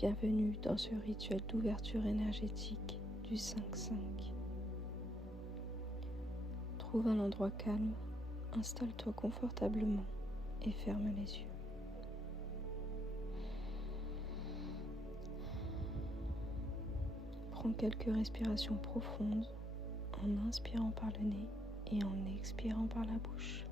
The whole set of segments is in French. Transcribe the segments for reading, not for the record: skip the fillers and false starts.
Bienvenue dans ce rituel d'ouverture énergétique du 5-5. Trouve un endroit calme, installe-toi confortablement et ferme les yeux. Prends quelques respirations profondes en inspirant par le nez et en expirant par la bouche.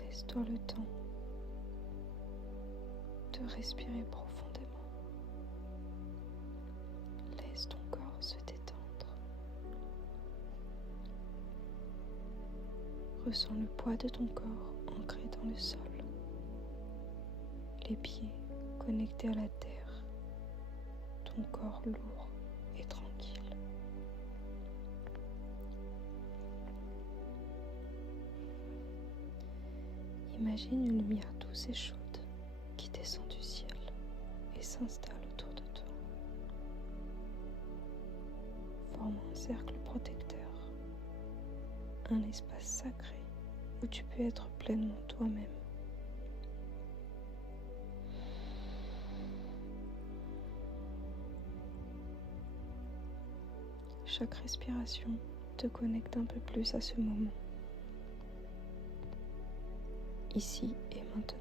Laisse-toi le temps de respirer profondément. Laisse ton corps se détendre. Ressens le poids de ton corps ancré dans le sol. Les pieds connectés à la terre. Ton corps lourd et tranquille. Imagine une lumière douce et chaude qui descend du ciel et s'installe autour de toi, formant un cercle protecteur, un espace sacré où tu peux être pleinement toi-même. Chaque respiration te connecte un peu plus à ce moment. Ici et maintenant.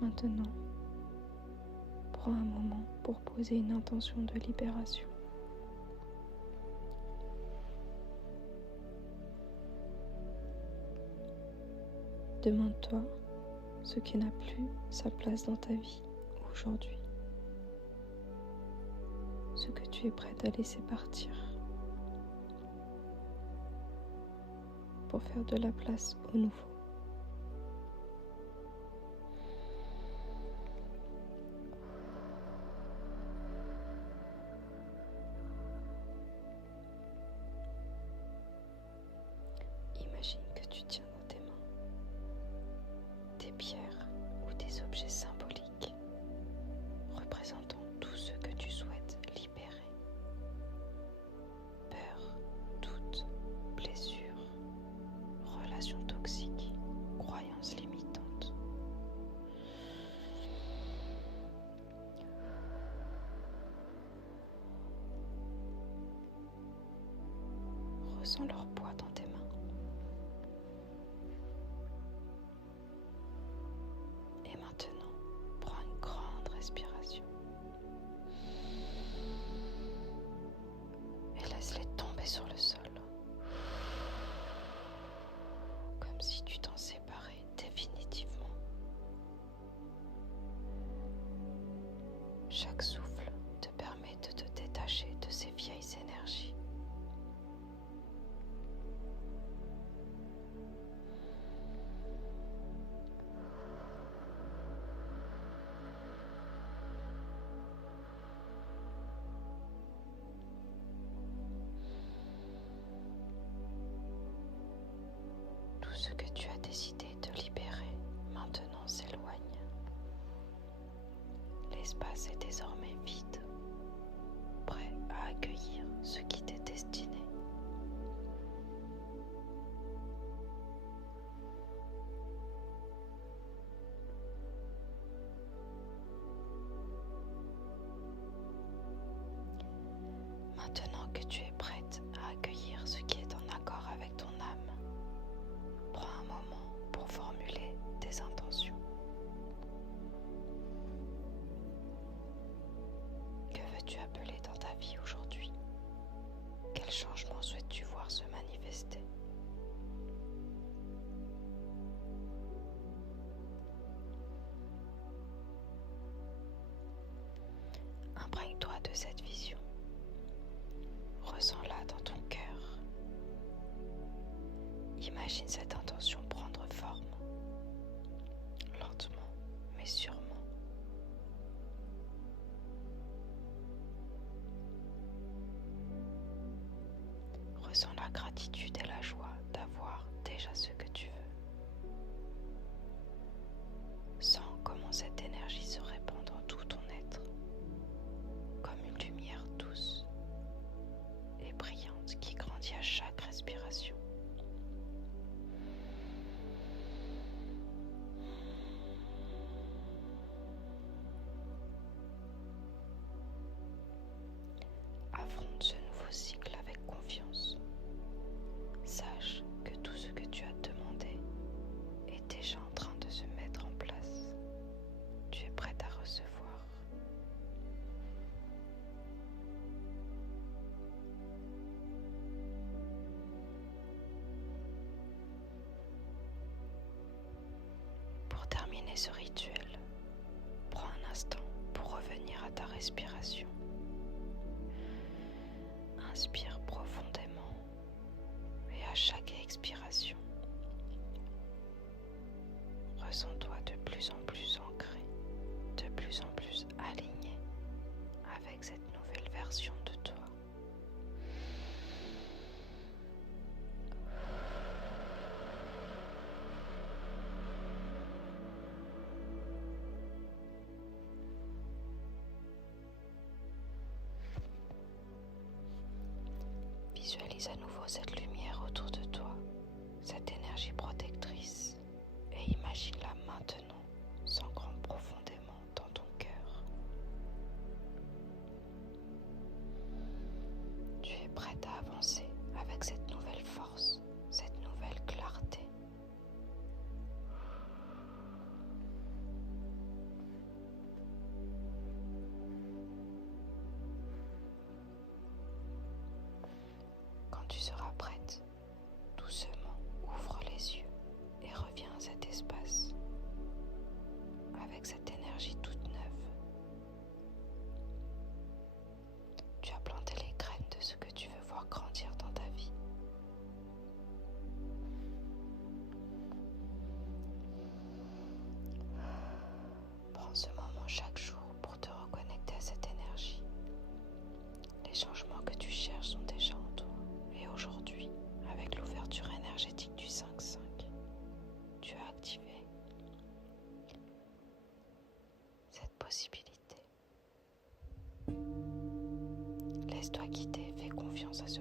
Maintenant, prends un moment pour poser une intention de libération. Demande-toi ce qui n'a plus sa place dans ta vie aujourd'hui, ce que tu es prête à laisser partir pour faire de la place au nouveau. Imagine que tu tiens dans tes mains des pierres ou des objets symboliques représentant tout ce que tu souhaites libérer. Peur, doute, blessure, relations toxiques, croyances limitantes. Ressens leur poids dans tes mains. Et maintenant, prends une grande respiration et laisse-les tomber sur le sol, comme si tu t'en séparais définitivement. Chaque souffle te permet de te détacher de ces vieilles énergies. Tout ce que tu as décidé de libérer maintenant s'éloigne. L'espace est désormais vide, prêt à accueillir ce qui t'est destiné. Maintenant que tu es prête à accueillir ce qui est en accord avec ton âme, prends un moment pour formuler tes intentions. Que veux-tu appeler dans ta vie aujourd'hui? Quel changement souhaites-tu voir se manifester? Imprègne-toi de cette vision. Ressens-la dans ton cœur. Imagine cette intention prendre forme mais sûrement. Ressens la gratitude et la joie d'avoir déjà ce que tu veux. Sens comment cette énergie se répand dans tout ton être, comme une lumière douce et brillante qui grandit à chaque respiration. Affronte ce nouveau cycle avec confiance. Sache que tout ce que tu as demandé est déjà en train de se mettre en place. Tu es prête à recevoir. Pour terminer ce rituel, prends un instant pour revenir à ta respiration. Inspire profondément et à chaque expiration, ressens-toi de plus en plus ancré, de plus en plus aligné avec cette nouvelle version de toi. Visualise à nouveau cette lumière autour de toi, cette énergie protectrice, et imagine-la maintenant s'ancrant profondément dans ton cœur. Tu es prête à avancer avec cette nouvelle force, cette nouvelle clarté. Quand tu seras prête, doucement ouvre les yeux et reviens à cet espace avec cette énergie toute neuve. Tu as planté les graines de ce que tu veux voir grandir dans ta vie. Prends ce moment chaque jour pour te reconnecter à cette énergie. Les changements que tu cherches sont déjà en toi. Et aujourd'hui, avec l'ouverture énergétique du 5-5, tu as activé cette possibilité. Laisse-toi guider, fais confiance à ce